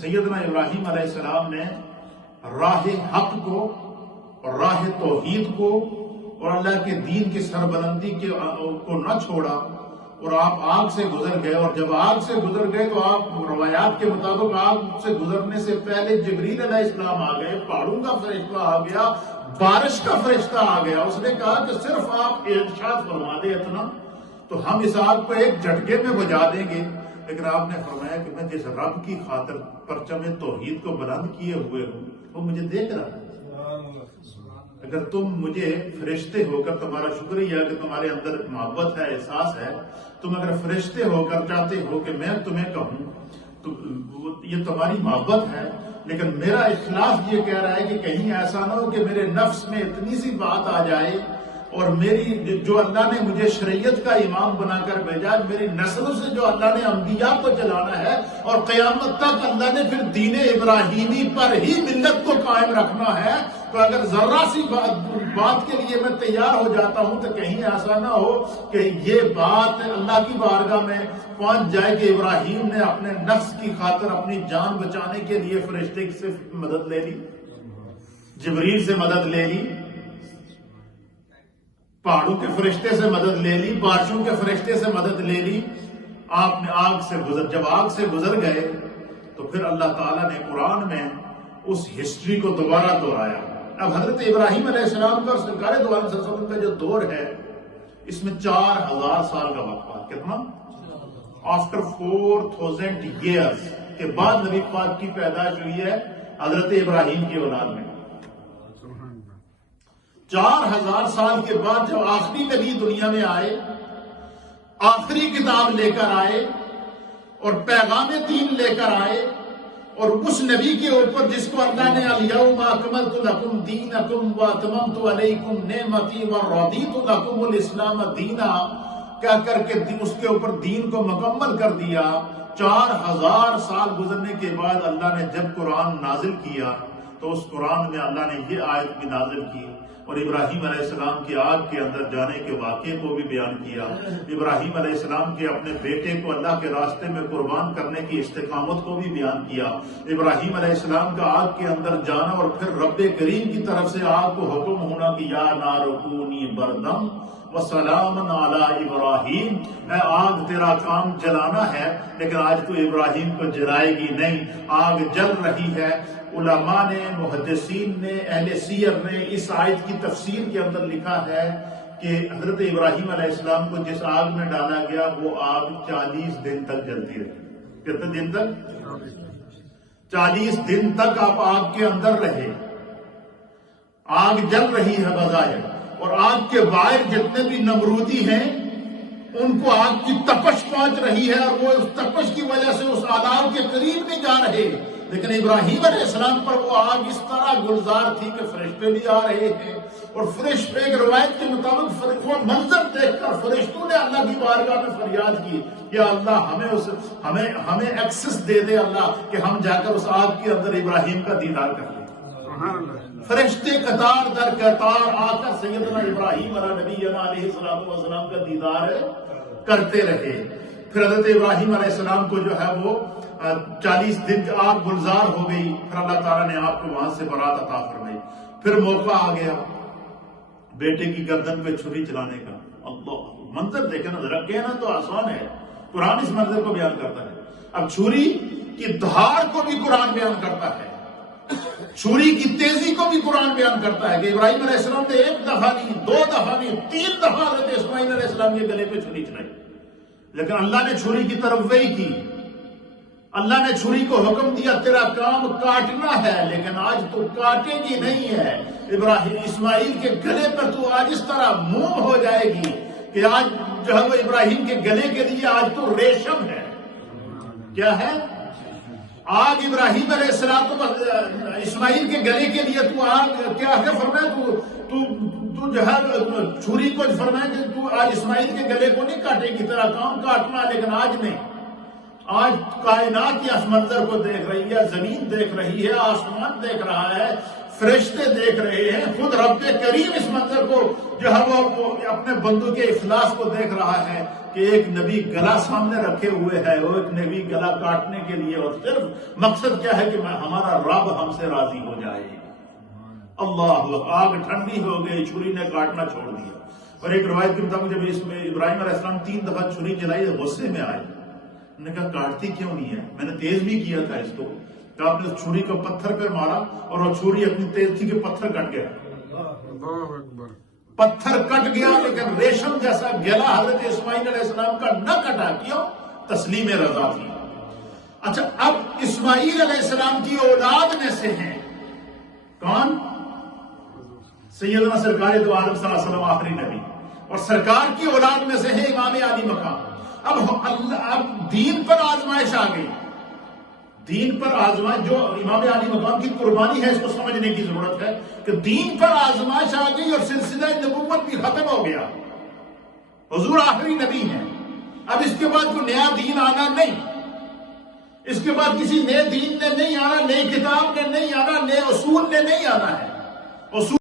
سیدنا ابراہیم علیہ السلام نے راہ حق کو اور راہ توحید کو اور اللہ کے دین کی سربلندی کو نہ چھوڑا، اور آپ آگ سے گزر گئے. اور جب آگ سے گزر گئے تو آپ روایات کے مطابق آگ سے گزرنے سے پہلے جبریل علیہ السلام آ گئے، پہاڑوں کا فرشتہ آ گیا، بارش کا فرشتہ آ گیا. اس نے کہا کہ صرف آپ ارشاد فرما دیں اتنا تو ہم اس آگ کو ایک جھٹکے میں بجھا دیں گے. لیکن آپ نے فرمایا کہ میں جس رب کی خاطر پرچم توحید کو بلند کیے ہوئے ہوں وہ مجھے دیکھ رہا ہے. اگر تم مجھے فرشتے ہو کر، تمہارا شکریہ کہ تمہارے اندر محبت ہے، احساس ہے، تم اگر فرشتے ہو کر چاہتے ہو کہ میں تمہیں کہوں تو یہ تمہاری محبت ہے. لیکن میرا اخلاص یہ کہہ رہا ہے کہ کہیں ایسا نہ ہو کہ میرے نفس میں اتنی سی بات آ جائے اور میری جو اللہ نے مجھے شریعت کا امام بنا کر بھیجا، میری نسلوں سے جو اللہ نے انبیاء کو چلانا ہے اور قیامت تک اللہ نے پھر دین ابراہیمی پر ہی ملت کو قائم رکھنا ہے، تو اگر ذرا سی بات کے لیے میں تیار ہو جاتا ہوں تو کہیں ایسا نہ ہو کہ یہ بات اللہ کی بارگاہ میں پہنچ جائے کہ ابراہیم نے اپنے نفس کی خاطر اپنی جان بچانے کے لیے فرشتے سے مدد لے لی، جبریل سے مدد لے لی، پہاڑوں کے فرشتے سے مدد لے لی، بارشوں کے فرشتے سے مدد لے لی. آپ نے جب آگ سے گزر گئے تو پھر اللہ تعالیٰ نے قرآن میں اس ہسٹری کو دوبارہ دہرایا. اب حضرت ابراہیم علیہ السلام کا اور سرکار دو عالم صلی اللہ علیہ وسلم کا جو دور ہے اس میں 4000 سال کا وقفہ. کتنا؟ آفٹر 4000 years کے بعد نبی پاک کی پیدائش ہوئی ہے حضرت ابراہیم کی اولاد میں. 4000 سال کے بعد جب آخری نبی دنیا میں آئے، آخری کتاب لے کر آئے اور پیغام دین لے کر آئے، اور اس نبی کے اوپر جس کو اللہ نے الیوم اکملت لکم دینکم واتممت علیکم نعمتی ورضیت لکم الاسلام دینا کہہ کر کے اس کے اوپر دین کو مکمل کر دیا. 4000 سال گزرنے کے بعد اللہ نے جب قرآن نازل کیا تو اس قرآن میں اللہ نے یہ آیت بھی نازل کی اور ابراہیم علیہ السلام کی آگ کے اندر جانے کے واقعے کو بھی بیان کیا. ابراہیم علیہ السلام کے اپنے بیٹے کو اللہ کے راستے میں قربان کرنے کی استقامت کو بھی بیان کیا. ابراہیم علیہ السلام کا آگ کے اندر جانا اور پھر رب کریم کی طرف سے آگ کو حکم ہونا کہ یا نار کونی بردم وسلام علی ابراہیم، اے آگ تیرا کام جلانا ہے لیکن آج تو ابراہیم کو جلائے گی نہیں. آگ جل رہی ہے. علماء نے، محدثین نے، اہل سیر نے اس آیت کی تفسیر کے اندر لکھا ہے کہ حضرت ابراہیم علیہ السلام کو جس آگ میں ڈالا گیا وہ آگ 40 دن تک جلتی رہی. کتنے دن تک؟ 40 دن تک آپ آگ کے اندر رہے. آگ جل رہی ہے بظاہر، اور آگ کے باہر جتنے بھی نمرودی ہیں ان کو آگ کی تپش پہنچ رہی ہے اور وہ اس تپش کی وجہ سے اس آگ کے قریب نہیں جا رہے. لیکن ابراہیم علیہ السلام پر وہ آگ اس طرح گلزار تھی کہ فرشتے بھی آ رہے ہیں، اور فرشتے ایک روایت کے مطابق وہ منظر دیکھ کر فرشتوں نے اللہ کی بارگاہ میں فریاد کی کہ اللہ ہمیں ایکسس دے دے اللہ کہ ہم جا کر اس آگ کے اندر ابراہیم کا دیدار کر لیں. فرشتے قطار در قطار آ کر سیدنا ابراہیم علیہ السلام کا دیدار کرتے رہے. پھر حضرت ابراہیم علیہ السلام کو جو ہے وہ 40 دن آگ گلزار ہو گئی. پھر اللہ تعالیٰ نے آپ کو وہاں سے برات عطا فرمائی. پھر موقع آ گیا بیٹے کی گردن پہ چھری چلانے کا. اللہ منظر دیکھیں نا ذرا، کہنا تو آسان ہے، قرآن اس منظر کو بیان کرتا ہے. اب چھری کی دھار کو بھی قرآن بیان کرتا ہے، چھری کی تیزی کو بھی قرآن بیان کرتا ہے کہ ابراہیم علیہ السلام نے 1 دفعہ نہیں، 2 دفعہ نہیں، 3 دفعہ حضرت اسماعیل علیہ السلام کے گلے پہ چھری چلائی. لیکن اللہ نے چھری کی طرف وہی کی. اللہ نے چھری کو حکم دیا تیرا کام کاٹنا ہے، لیکن آج تو کاٹے گی نہیں ہے. اسماعیل کے گلے پر تو آج اس طرح موم ہو جائے گی کہ آج جو ہے وہ ابراہیم کے گلے کے لیے آج تو ریشم ہے. کیا ہے؟ آگ ابراہیم علیہ السلام اسماعیل کے گلے کے لیے تو آگ کیا ہے؟ فرمایا تو جو ہے چھری کو فرمایا کہ تو آج اسماعیل کے گلے کو نہیں کاٹے گی، تیرا کام کاٹنا، لیکن آج نہیں. آج کائنات اس منظر کو دیکھ رہی ہے، زمین دیکھ رہی ہے، آسمان دیکھ رہا ہے، فرشتے دیکھ رہے ہیں، خود رب کریم اس منظر کو جو ہے وہ اپنے بندوں کے اخلاص کو دیکھ رہا ہے کہ ایک نبی گلا سامنے رکھے ہوئے ہے، وہ ایک نبی گلا کاٹنے کے لیے، اور صرف مقصد کیا ہے کہ ہمارا رب ہم سے راضی ہو جائے۔ اللہ، آگ ٹھنڈی ہو گئی، چھری نے کاٹنا چھوڑ دیا۔ اور ایک روایت کے مطابق جب اس میں ابراہیم علیہ السلام 3 دفعہ چھری چلائی، غصے میں آئے، انہوں نے کہا کاٹتی کیوں نہیں ہے، میں نے تیز بھی کیا تھا اس کو، کہ آپ نے چھری کو پتھر پہ مارا اور وہ چھری اتنی تیز تھی کہ پتھر کٹ گیا، پتھر کٹ گیا، لیکن ریشم جیسا گلا حضرت اسماعیل علیہ السلام کا نہ کٹا، کیوں؟ تسلیم رضا تھی۔ اچھا، اب اسماعیل علیہ السلام کی اولاد میں سے ہیں کون؟ سیدنا سرکار دو عالم صلی اللہ علیہ وسلم آخری نبی، اور سرکار کی اولاد میں سے ہے امام علی مقام۔ اب دین پر آزمائش آ گئی، دین پر آزمائش، جو امام علی مقام کی قربانی ہے اس کو سمجھنے کی ضرورت ہے کہ دین پر آزمائش آ گئی اور سلسلہ نبوت بھی ختم ہو گیا، حضور آخری نبی ہیں، اب اس کے بعد کوئی نیا دین آنا نہیں، اس کے بعد کسی نئے دین نے نہیں آنا، نئی کتاب نے نہیں آنا، نئے اصول نے نہیں آنا ہے، اصول